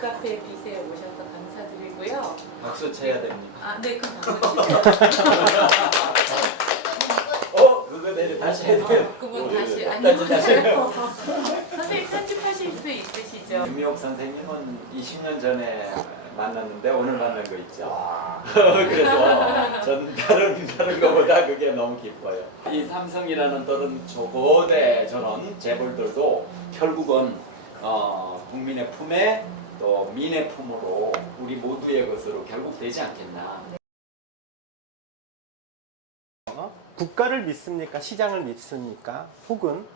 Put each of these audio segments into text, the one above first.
북카페 빚에 오셔서 감사드리고요. 박수 쳐야 됩니다. 아, 네, 그럼 박수 치세요. 그거 내려 다시 해야 돼요. 그분 다시 다시 안녕하세요. 선생님 편집하실 수 있으시죠? 김미옥 선생님은 20년 전에 만났는데 오늘 만난 거 있죠. 그래서 전 다른 거보다 그게 너무 기뻐요. 이 삼성이라는 또는 초거대 저런 재벌들도 결국은 국민의 품에 또 민의 품으로 우리 모두의 것으로 결국 되지 않겠나. 국가를 믿습니까? 시장을 믿습니까? 혹은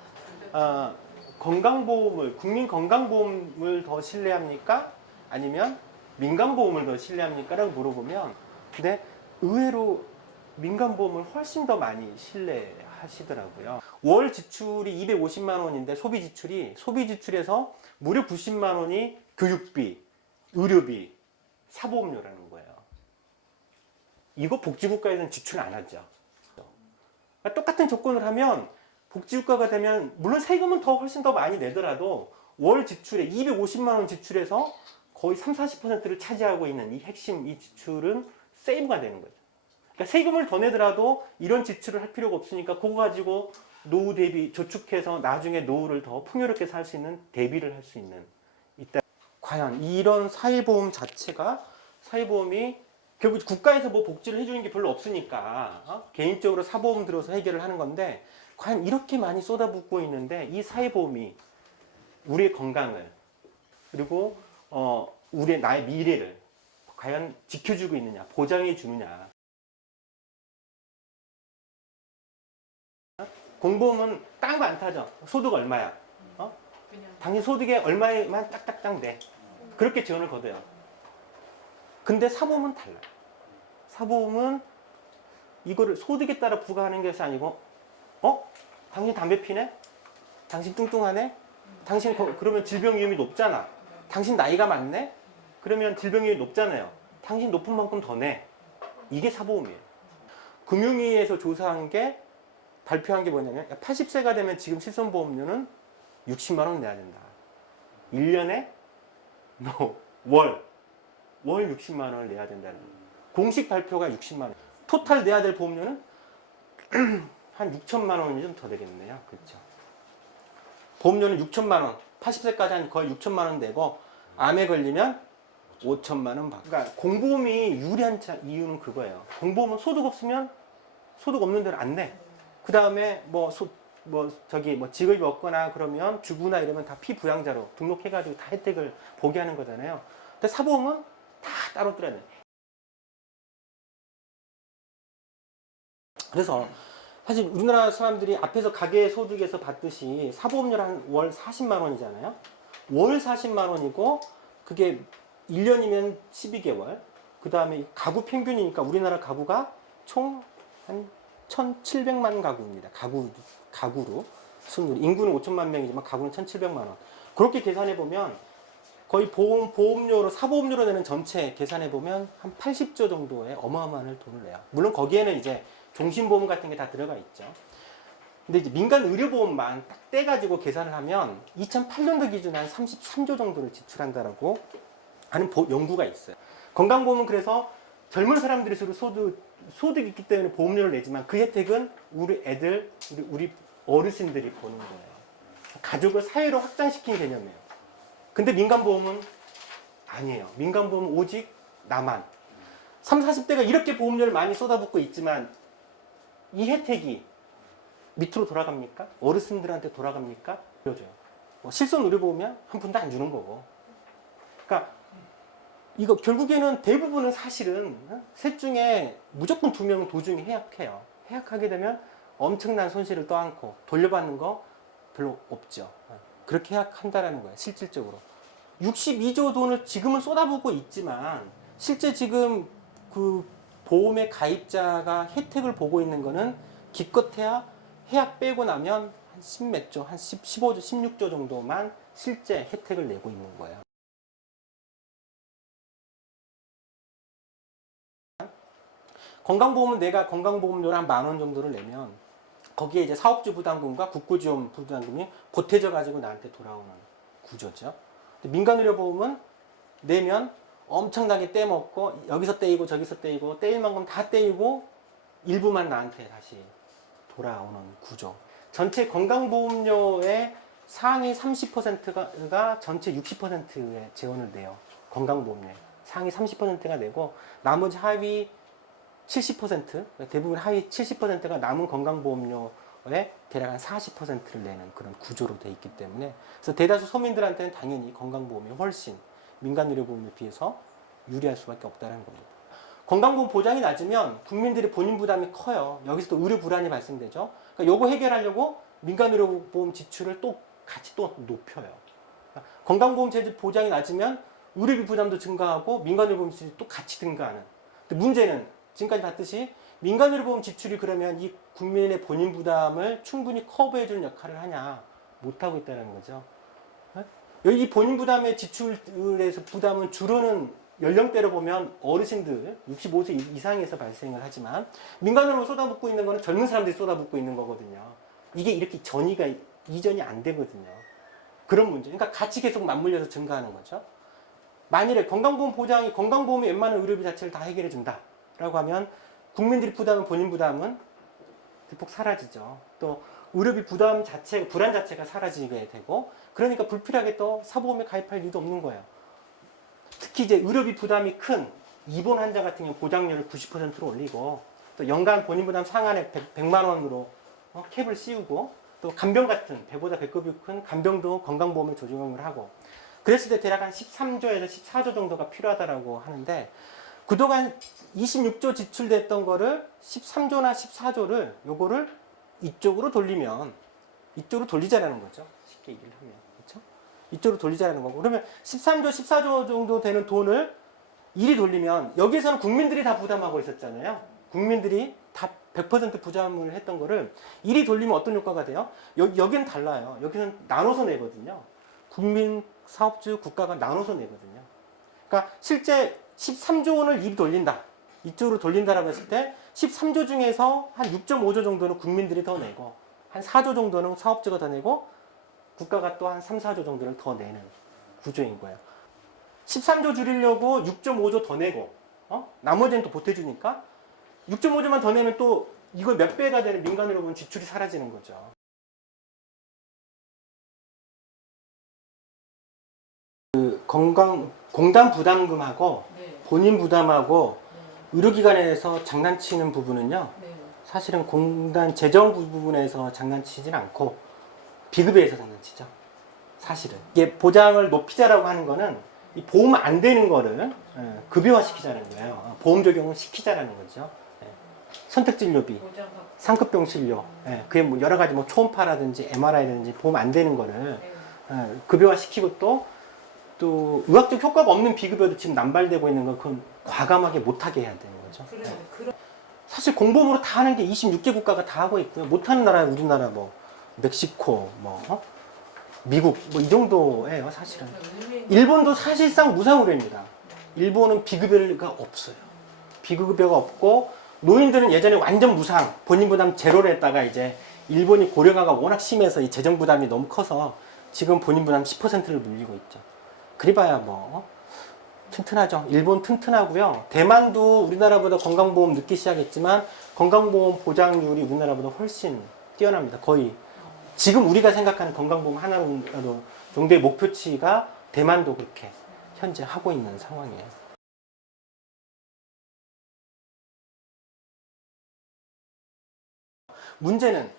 건강보험을 국민 건강보험을 더 신뢰합니까? 아니면 민간보험을 더 신뢰합니까? 라고 물어보면 근데 의외로 민간보험을 훨씬 더 많이 신뢰하시더라고요. 월 지출이 250만 원인데 소비 지출에서 무려 90만 원이 교육비, 의료비, 사보험료라는 거예요. 이거 복지국가에서는 지출 안 하죠. 똑같은 조건을 하면 복지국가가 되면 물론 세금은 더 훨씬 더 많이 내더라도 월 지출에 250만 원 지출에서 거의 30-40%를 차지하고 있는 이 핵심 이 지출은 세이브가 되는 거죠. 그러니까 세금을 더 내더라도 이런 지출을 할 필요가 없으니까 그거 가지고 노후 대비 저축해서 나중에 노후를 더 풍요롭게 살 수 있는 대비를 할 수 있는 있다. 과연 이런 사회보험 자체가 사회보험이 결국 국가에서 뭐 복지를 해주는 게 별로 없으니까 개인적으로 사보험 들어서 해결을 하는 건데 과연 이렇게 많이 쏟아붓고 있는데 이 사회보험이 우리의 건강을 그리고 우리의 나의 미래를 과연 지켜주고 있느냐 보장해 주느냐. 공보험은 딴 거 안 타죠. 소득 얼마야? 당신 소득에 얼마에만 딱딱딱 돼. 그렇게 지원을 거둬요. 근데 사보험은 달라요. 사보험은 이거를 소득에 따라 부과하는 것이 아니고 당신 담배 피네? 당신 뚱뚱하네? 당신 그러면 질병 위험이 높잖아. 당신 나이가 많네? 그러면 질병 위험이 높잖아요. 당신 높은 만큼 더 내. 이게 사보험이에요. 금융위에서 조사한 게 발표한 게 뭐냐면 80세가 되면 지금 실손보험료는 60만 원 내야 된다. 1년에 월 60만 원을 내야 된다는 거예요. 공식 발표가 60만 원. 토탈 내야 될 보험료는 한 6천만 원이 좀 더 되겠네요. 그렇죠. 보험료는 6천만 원. 80세까지 한 거의 6천만 원 되고 암에 걸리면 5천만 원 받고. 그러니까 공보험이 유리한 이유는 그거예요. 공보험은 소득 없으면 소득 없는 데는 안 내. 그 다음에 직업이 없거나 그러면 주부나 이러면 다 피부양자로 등록해가지고 다 혜택을 보게 하는 거잖아요. 근데 사보험은 다 따로 떼야 돼. 그래서 사실 우리나라 사람들이 앞에서 가계 소득에서 받듯이 사보험료 한 월 40만 원이잖아요. 월 40만 원이고 그게 1년이면 12개월. 그 다음에 가구 평균이니까 우리나라 가구가 총 한 1,700만 가구입니다. 가구로. 인구는 5천만 명이지만 가구는 1,700만 원. 그렇게 계산해 보면 거의 보험료로 사보험료로 내는 전체 계산해 보면 한 80조 정도의 어마어마한 돈을 내요. 물론 거기에는 이제 종신보험 같은 게 다 들어가 있죠. 근데 이제 민간 의료보험만 딱 떼가지고 계산을 하면 2008년도 기준에 한 33조 정도를 지출한다라고 하는 연구가 있어요. 건강보험은 그래서 젊은 사람들일수록 소득이 있기 때문에 보험료를 내지만 그 혜택은 우리 애들, 우리 어르신들이 보는 거예요. 가족을 사회로 확장시킨 개념이에요. 근데 민간보험은 아니에요. 민간보험은 오직 나만. 30, 40대가 이렇게 보험료를 많이 쏟아붓고 있지만 이 혜택이 밑으로 돌아갑니까? 어르신들한테 돌아갑니까? 보여줘요. 실손 의료보험이야? 한 푼도 안 주는 거고. 그러니까 이거 결국에는 대부분은 사실은 셋 중에 무조건 2명은 도중에 해약해요. 해약하게 되면 엄청난 손실을 떠안고 돌려받는 거 별로 없죠. 그렇게 해약한다라는 거예요. 실질적으로. 62조 돈을 지금은 쏟아붓고 있지만 실제 지금 그 보험의 가입자가 혜택을 보고 있는 거는 기껏해야 해약 빼고 나면 한 10몇 조, 한 15조, 16조 정도만 실제 혜택을 내고 있는 거예요. 건강보험은 내가 건강보험료를 한 10,000원 정도를 내면 거기에 이제 사업주 부담금과 국고지원 부담금이 보태져 가지고 나한테 돌아오는 구조죠. 민간의료보험은 내면 엄청나게 떼먹고 여기서 떼이고 저기서 떼이고 떼일 만큼 다 떼이고 일부만 나한테 다시 돌아오는 구조. 전체 건강보험료의 상위 30%가 전체 60%의 재원을 내요. 건강보험료 상위 30%가 내고 나머지 하위 70%, 대부분 하위 70%가 남은 건강보험료의 대략 한 40%를 내는 그런 구조로 돼 있기 때문에 그래서 대다수 서민들한테는 당연히 건강보험이 훨씬 민간의료보험에 비해서 유리할 수밖에 없다는 겁니다. 건강보험 보장이 낮으면 국민들의 본인 부담이 커요. 여기서 또 의료 불안이 발생되죠. 그러니까 요거 해결하려고 민간의료보험 지출을 또 같이 또 높여요. 그러니까 건강보험 제도 보장이 낮으면 의료비 부담도 증가하고 민간의료보험 지출이 또 같이 증가하는. 근데 문제는 지금까지 봤듯이 민간의료보험 지출이 그러면 이 국민의 본인 부담을 충분히 커버해주는 역할을 하냐? 못하고 있다는 거죠. 이 본인 부담의 지출에서 부담은 주로는 연령대로 보면 어르신들 65세 이상에서 발생을 하지만 민간으로 쏟아붓고 있는 거는 젊은 사람들이 쏟아붓고 있는 거거든요. 이게 이렇게 이전이 안 되거든요. 그런 문제. 그러니까 같이 계속 맞물려서 증가하는 거죠. 만일에 건강보험이 웬만한 의료비 자체를 다 해결해 준다라고 하면 국민들이 부담은 본인 부담은 대폭 사라지죠. 또 의료비 부담 자체, 불안 자체가 사라지게 되고 그러니까 불필요하게 또 사보험에 가입할 이유도 없는 거예요. 특히 이제 의료비 부담이 큰 입원 환자 같은 경우 보장료를 90%로 올리고 또 연간 본인 부담 상한에 100만 원으로 캡을 씌우고 또 간병 같은 배보다 배꼽이 큰 간병도 건강보험에 조정을 하고 그랬을 때 대략 한 13조에서 14조 정도가 필요하다라고 하는데 그동안 26조 지출됐던 거를 13조나 14조를 요거를 이쪽으로 돌리자라는 거죠. 쉽게 얘기를 하면. 그렇죠? 이쪽으로 돌리자라는 거고. 그러면 13조, 14조 정도 되는 돈을 이리 돌리면 여기에서는 국민들이 다 부담하고 있었잖아요. 국민들이 다 100% 부담을 했던 거를 이리 돌리면 어떤 효과가 돼요? 여기는 달라요. 여기는 나눠서 내거든요. 국민, 사업주, 국가가 나눠서 내거든요. 그러니까 실제 13조 원을 이리 돌린다. 이쪽으로 돌린다라고 했을 때 13조 중에서 한 6.5조 정도는 국민들이 더 내고 한 4조 정도는 사업주가 더 내고 국가가 또 한 3, 4조 정도를 더 내는 구조인 거예요. 13조 줄이려고 6.5조 더 내고 나머지는 또 보태주니까 6.5조만 더 내면 또 이걸 몇 배가 되는 민간으로 보면 지출이 사라지는 거죠. 공단 부담금하고 네. 본인 부담하고 네. 의료기관에서 장난치는 부분은요. 네. 사실은 공단 재정 부분에서 장난치진 않고 비급여에서 장난치죠. 사실은. 이게 보장을 높이자라고 하는 거는 이 보험 안 되는 거를 급여화시키자는 거예요. 보험 적용을 시키자라는 거죠. 선택진료비, 보장받고. 상급병 진료, 그게 뭐 여러 가지 뭐 초음파라든지 MRI라든지 보험 안 되는 거를 네. 급여화시키고 또 의학적 효과가 없는 비급여도 지금 남발되고 있는 건 그건 과감하게 못하게 해야 되는 거죠. 사실 공보험으로 다 하는 게 26개 국가가 다 하고 있고요. 못하는 나라는 우리나라 뭐 멕시코 미국 뭐 이 정도예요. 사실은. 일본도 사실상 무상의료입니다. 일본은 비급여가 없어요. 비급여가 없고 노인들은 예전에 완전 무상 본인 부담 제로로 했다가 이제 일본이 고령화가 워낙 심해서 이 재정 부담이 너무 커서 지금 본인 부담 10%를 물리고 있죠. 그래봐야 뭐 튼튼하죠. 일본 튼튼하고요. 대만도 우리나라보다 건강보험 늦게 시작했지만 건강보험 보장률이 우리나라보다 훨씬 뛰어납니다. 거의 지금 우리가 생각하는 건강보험 하나로 정도의 목표치가 대만도 그렇게 현재 하고 있는 상황이에요. 문제는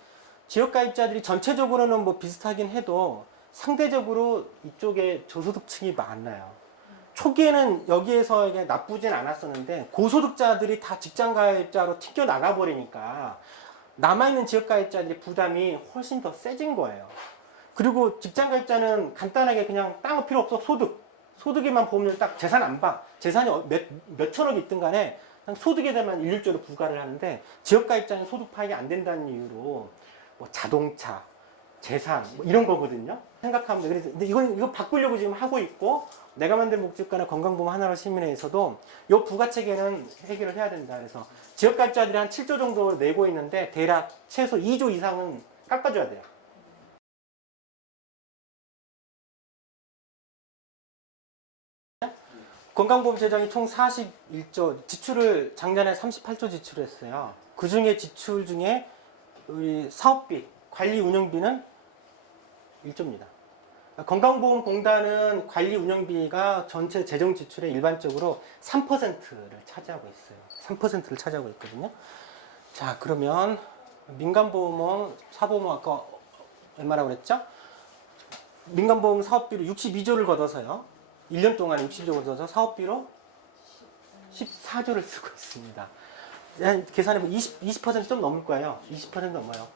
지역가입자들이 전체적으로는 뭐 비슷하긴 해도 상대적으로 이쪽에 저소득층이 많아요. 초기에는 여기에서 나쁘진 않았었는데 고소득자들이 다 직장가입자로 튀겨 나가버리니까 남아있는 지역가입자들의 부담이 훨씬 더 세진 거예요. 그리고 직장가입자는 간단하게 그냥 딴 거 필요 없어. 소득에만 보험료를 딱 재산 안 봐. 재산이 몇 천억이 있든 간에 소득에 대한 일률적으로 부과를 하는데 지역가입자는 소득 파악이 안 된다는 이유로 뭐 자동차, 재산 뭐 이런 거거든요. 생각하면 그래서 근데 이거 바꾸려고 지금 하고 있고 내가 만든 목적과는 건강보험 하나로 시민회에서도 이 부가체계는 해결을 해야 된다. 그래서 지역가입자들이 한 7조 정도 내고 있는데 대략 최소 2조 이상은 깎아줘야 돼요. 건강보험재정이 총 41조, 지출을 작년에 38조 지출했어요. 그 중에 지출 중에 우리 사업비, 관리 운영비는 1조입니다. 건강보험공단은 관리 운영비가 전체 재정 지출의 일반적으로 3%를 차지하고 있어요. 3%를 차지하고 있거든요. 자, 그러면 민간보험은 사보험은 아까 얼마라고 그랬죠? 민간보험 사업비로 62조를 걷어서요. 1년 동안에 62조 걷어서 사업비로 14조를 쓰고 있습니다. 계산해보면 20%좀 넘을 거예요. 20% 넘어요.